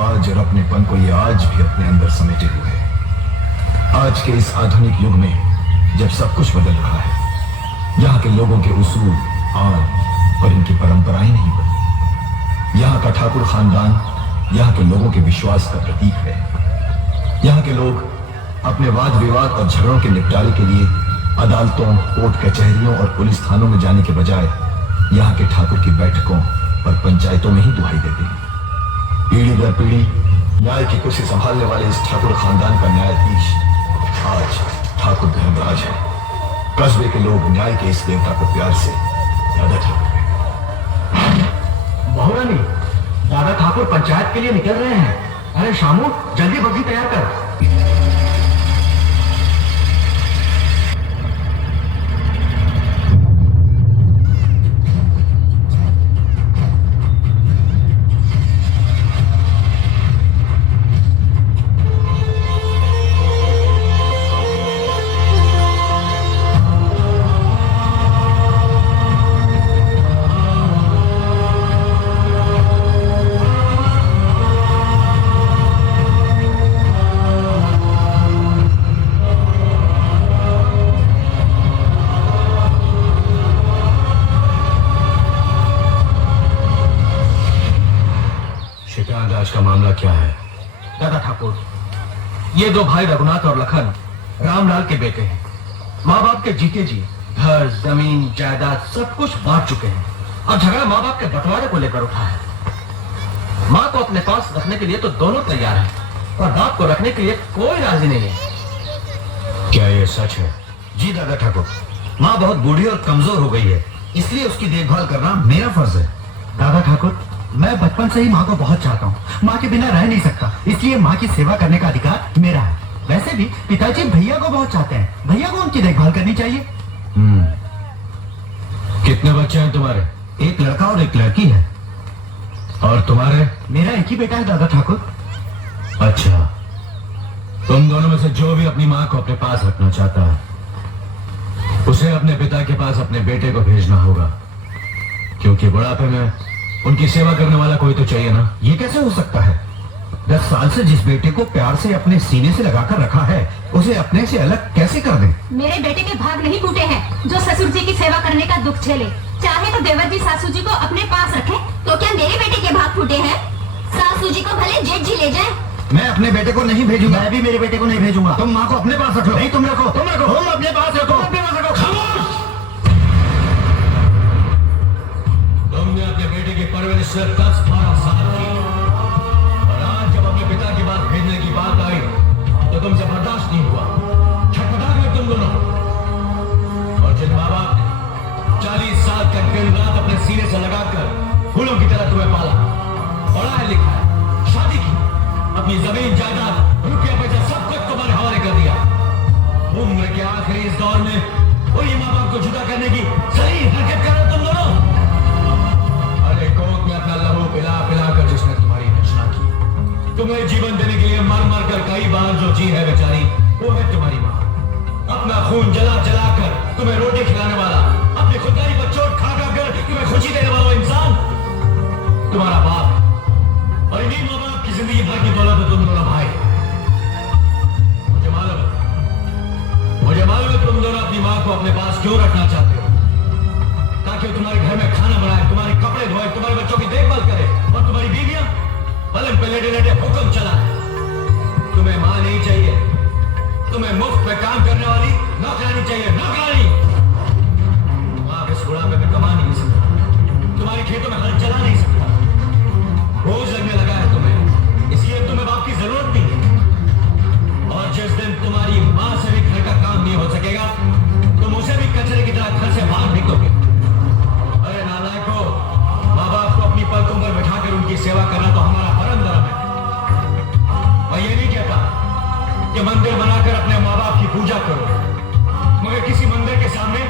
रिवाज और अपनेपन को ये आज भी अपने अंदर समेटे हुए है। आज के इस आधुनिक युग में जब सब कुछ बदल रहा है, यहाँ के लोगों के उसूल, आन और इनकी परंपराएं नहीं बदली। यहाँ का ठाकुर खानदान यहाँ के लोगों के विश्वास का प्रतीक है। यहाँ के लोग अपने वाद विवाद और झगड़ों के निपटारे के लिए अदालतों, कोर्ट कचहरियों और पुलिस थानों में जाने के बजाय यहाँ के ठाकुर की बैठकों और पंचायतों में ही दुहाई देते हैं। पीढ़ी दर पीढ़ी न्याय की कुर्सी संभालने वाले इस ठाकुर खानदान का न्यायाधीश आज ठाकुर धर्मराज है। कस्बे के लोग न्याय के इस देवता को प्यार से दादा ठाकुर कहते हैं। बहुरानी, दादा ठाकुर पंचायत के लिए निकल रहे हैं। अरे शामू, जल्दी बग्घी तैयार कर। आज का मामला क्या है? दादा ठाकुर, ये दो भाई रघुनाथ और लखन रामलाल के बेटे हैं। माँ बाप के जीते जी घर, जमीन, जायदाद सब कुछ बांट चुके हैं। अब झगड़ा माँ बाप के बंटवारे को लेकर उठा है। माँ को अपने पास रखने के लिए तो दोनों तैयार हैं, पर बाप को रखने के लिए कोई राजी नहीं है। क्या ये सच है? जी दादा ठाकुर, माँ बहुत बूढ़ी और कमजोर हो गई है, इसलिए उसकी देखभाल करना मेरा फर्ज है। दादा ठाकुर, मैं बचपन से ही माँ को बहुत चाहता हूँ। माँ के बिना रह नहीं सकता, इसलिए माँ की सेवा करने का अधिकार मेरा है। वैसे भी पिताजी भैया को बहुत चाहते हैं, भैया को उनकी देखभाल करनी चाहिए। कितने बच्चे हैं तुम्हारे? एक लड़का और एक लड़की है। और तुम्हारे? मेरा एक ही बेटा है दादा ठाकुर। अच्छा, तुम दोनों में से जो भी अपनी माँ को अपने पास रखना चाहता है, उसे अपने पिता के पास अपने बेटे को भेजना होगा, क्योंकि बुढ़ापे में उनकी सेवा करने वाला कोई तो चाहिए ना। ये कैसे हो सकता है? 10 साल से जिस बेटे को प्यार से अपने सीने से लगाकर रखा है, उसे अपने से अलग कैसे कर दें? मेरे बेटे के भाग नहीं फूटे हैं जो ससुर जी की सेवा करने का दुख झेले। चाहे तो देवर जी सासू जी को अपने पास रखे, तो क्या मेरे बेटे के भाग फूटे हैं? सासू जी को भले जेठ जी ले जाए। मैं अपने बेटे को नहीं भेजूंगा। मैं भी मेरे बेटे को नहीं भेजूंगा। तुम माँ को अपने पास रखो। नहीं, तुम रखो। तुम रखो। तुम अपने पास रखो। अपने पास रखो। तुमने अपने बेटे की परवरिश से 10-12 साल की, और आज जब अपने पिता की बात भेजने की बात आई तो तुमसे बर्दाश्त नहीं हुआ। छटपटा गए तुम दोनों। और जिन माँ बाप ने 40 साल तक दिन रात अपने सीने से लगाकर फूलों की तरह तुम्हें पाला, पढ़ाया लिखाया, शादी की, अपनी जमीन, जायदाद, रुपया पैसा सब कुछ तुम्हारे हवाले कर दिया, उम्र के आखिरी इस दौर में वही माँ बाप को जुदा करने की सही हरकत करो तुम दोनों। अरे कोर्ट में अपना लहू पिला पिला कर जिसने तुम्हारी रचना की, तुम्हें जीवन देने के लिए मर मर कर कई बार जो जी है बेचारी, वो है तुम्हारी माँ। अपना खून जला जला कर तुम्हें रोटी खिलाने वाला, अपनी खुदाई पर चोट खा खा कर तुम्हें खुशी देने वाला इंसान तुम्हारा बाप है। और इन्हीं माँ बाप की जिंदगी भर की दौलत है तुम दोनों भाई। मुझे मालूम है तुम दोनों अपनी माँ को अपने पास क्यों रखना चाहते हो, ताकि वो तुम्हारे घर में खाना बनाए, तुम्हारे कपड़े धोए, तुम्हारे बच्चों की देखभाल करे, और तुम्हारी बीवियां पलंग पे लेटे लेटे हुक्म चलाए। तुम्हें माँ नहीं चाहिए, तुम्हें मुफ्त में काम करने वाली नौकरानी चाहिए, नौकरानी। आप इस बुढ़ापे में कमा नहीं सकता, तुम्हारे खेतों में हल चला नहीं सकता, बोझ लगने लगा है तुम्हें, इसलिए तुम्हें बाप की जरूरत नहीं है। और जिस दिन तुम्हारी माँ से भी घर का काम नहीं हो सकेगा, तुम उसे भी कचरे की तरह घर से बाहर निकलोगे। अरे नालायकों, माँ बाप को अपनी पलकों पर बैठाकर उनकी सेवा करना तो हमारा परम धर्म है। मैं ये नहीं कहता कि मंदिर बनाकर अपने माँ बाप की पूजा करो, मगर किसी मंदिर के सामने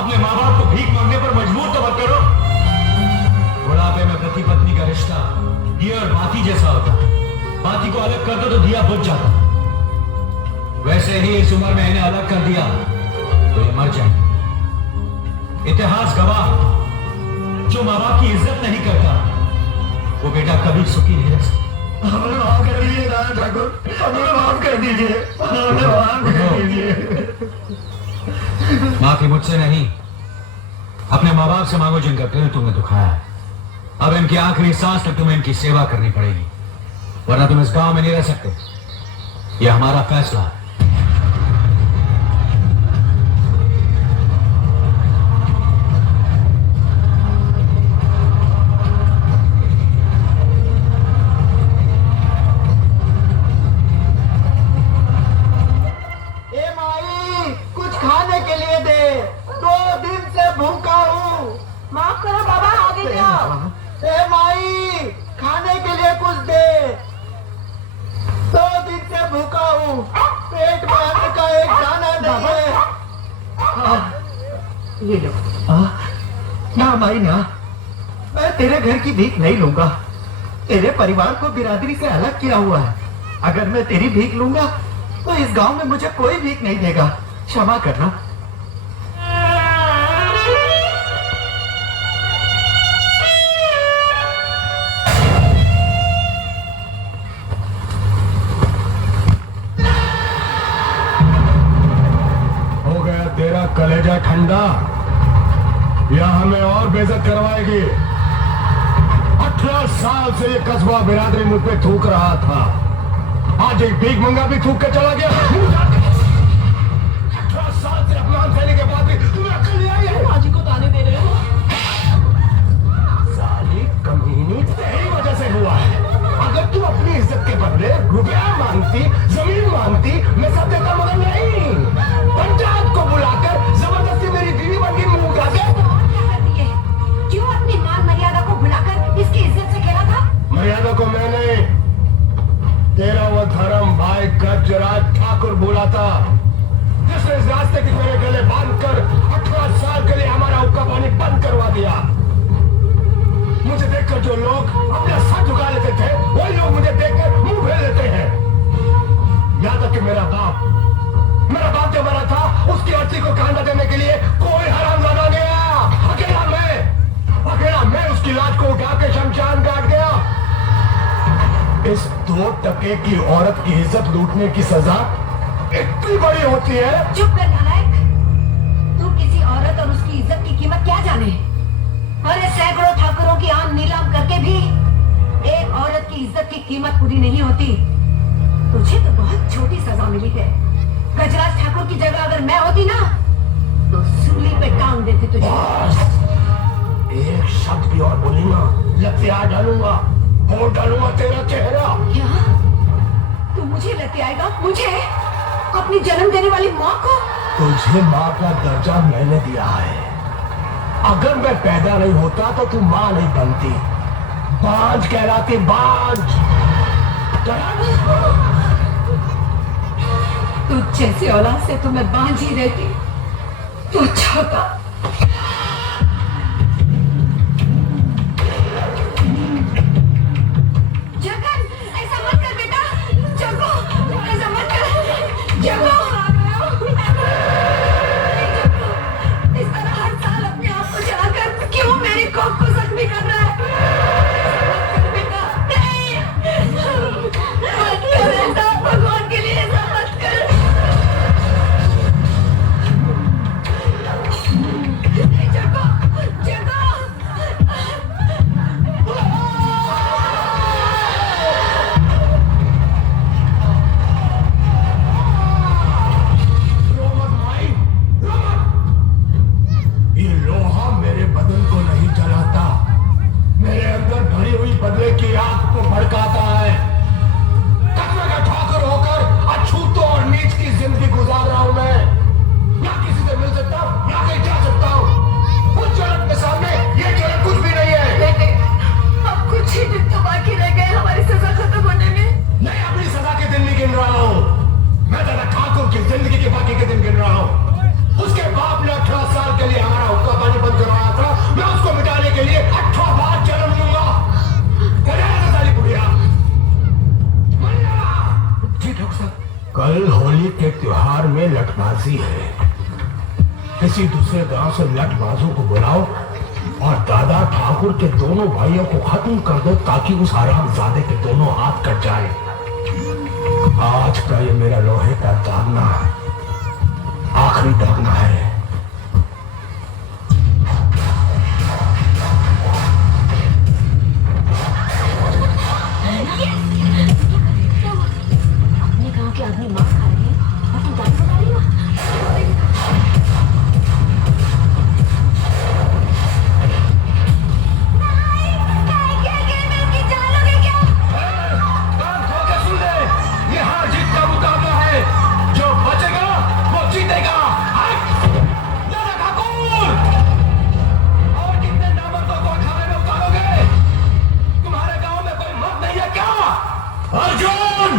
अपने माँ बाप को भीख मांगने पर मजबूर तो मत करो। बुढ़ापे में पति पत्नी का रिश्ता दिया और बाती जैसा होता है, बाती को अलग कर दो तो दिया बुझ जाता। वैसे ही इस उम्र में इन्हें अलग कर दिया तो ये मर जाएंगे। इतिहास गवाह, जो माँ बाप की इज्जत नहीं करता वो बेटा कभी सुखी नहीं रह सकता। ठाकुर, हमें माफ कर दीजिए, हमें माफ कर दीजिए। माफी मुझसे नहीं, अपने माँ बाप से मांगो जिनका दिल तुमने दुखाया है। अब इनकी आखिरी सांस तक तुम्हें इनकी सेवा करनी पड़ेगी, वरना तुम इस गांव में नहीं रह सकते। यह हमारा फैसला है। ए माई, कुछ खाने के लिए दे, 2 दिन से भूखा हूँ। माफ करो बाबा, आगे जाओ। ए माई, खाने के लिए कुछ दे, 2 दिन से भूखा हूँ, पेट में अन्न का एक दाना नहीं है। ये लो। ना माई ना, मैं तेरे घर की भीख नहीं लूंगा। तेरे परिवार को बिरादरी से अलग किया हुआ है। अगर मैं तेरी भीख लूंगा तो इस गांव में मुझे कोई भीख नहीं देगा। क्षमा करना। हो गया तेरा कलेजा ठंडा, या हमें और बेइज्जत करवाएगी? 18 साल से ये कस्बा बिरादरी मुझ पे थूक रहा था, आज एक भीख मंगा भी थूक के चला गया। 18 साल से अपमान सहने के बाद भी तुम्हें अक्ल नहीं आई है? बाजी को ताने दे रहे हो? साली कमीनी, तेरी वजह से हुआ है। अगर तू अपनी इज्जत के बदले रुपया मांगती, जमीन मांगती, मैं सब देता, मगर नहीं। पंचायत को बुलाकर जबरदस्ती मेरी बीवी बन के मुंह उठा दे। क्यों अपनी मान मर्यादा को भुलाकर इसकी इज्जत से खेला था? मर्यादा को मैंने, तेरा वो धर्म भाई गजराज ठाकुर बोला था, जिसने इस रास्ते की मेरे गले बांधकर 18 साल के लिए हमारा हुक्का पानी बंद करवा दिया। मुझे देखकर जो लोग अपना सर झुका लेते थे, वही लोग मुझे देखकर मुंह फेर लेते हैं। यहाँ तक कि मेरा बाप जब मरा था, उसकी अर्थी को कांधा देने के लिए कोई हरामजादा नहीं आया। अकेला मैं उसकी लाश को उठा के शमशान काट गया। इस 2 टके की औरत की इज्जत लूटने की सजा इतनी बड़ी होती है। चुप कर नालायक, तू किसी औरत और उसकी इज्जत की कीमत क्या जाने? अरे सैकड़ों ठाकुरों की आम नीलाम करके भी एक औरत की इज्जत की कीमत पूरी नहीं होती। तुझे तो बहुत छोटी सजा मिली है। गजराज ठाकुर की जगह अगर मैं होती ना, तो सूली पे टांग देती तुझे। एक शब्द भी और बोली ना, लतिया डालूंगा, फोड़ डालूंगा तेरा चेहरा। क्या तू मुझे लेते आएगा? मुझे, अपनी जन्म देने वाली माँ को? तुझे माँ का दर्जा मैंने दिया है। अगर मैं पैदा नहीं होता तो तू माँ नहीं बनती, बांझ कहलाती, बांझ। तू जैसी औलाद से तो मैं बांझ ही रहती तो अच्छा होता। जगन, ऐसा मत कर बेटा। जगो, ऐसा मत कर। जगो, इस तरह हर साल अपने आप को जलाकर क्यों मेरी कोख को जख्मी कर रहा है? बेटा, नहीं, मत कर ऐसा, भगवान के लिए ऐसा मत कर। जगो, जगो। ये लोहा मेरे बदन को नहीं जलाता, मेरे अंदर भरी हुई बदले की आग को भड़काता है। कस्बे का ठाकुर होकर अछूतों और नीच की जिंदगी गुजार रहा हूं मैं। ना किसी से मिल सकता हूं, ना कहीं जा सकता हूं। उस जगत के सामने ये जगत कुछ भी नहीं है। बेटे, अब कुछ ही दिन तो बाकी रह गए हमारी सजा खत्म होने में। मैं अपनी सजा के दिन नहीं गिन रहा हूं, मैं दादा ठाकुर की जिंदगी के बाकी के दिन गिन रहा हूं। उसके बाप ने 18 साल के लिए हमारा हुक्का पानी बंद करवाया था, मैं उसको मिटाने के लिए 18 बार जन्म लूंगा। साली बुढ़िया। जी ठाकुर साहब। कल होली के त्योहार में लठबाजी है, किसी दूसरे गांव से लठबाजों को बुलाओ और दादा ठाकुर के दोनों भाइयों को खत्म कर दो, ताकि उस हरामजादे के दोनों हाथ कट जाए। आज का ये मेरा लोहे का दागना आखिरी दागना है। अपने गांव के आदमी मार खा रहे हैं और तुम गाली बजा रही हो। कान खोल के सुन ले, ये हार जीत का मुकाबला है, जो बचेगा वो जीतेगा। दादा ठाकुर, और कितने नामर्दों को अखाड़े में उतारोगे? तुम्हारे गांव में कोई मर्द नहीं है क्या? अर्जुन!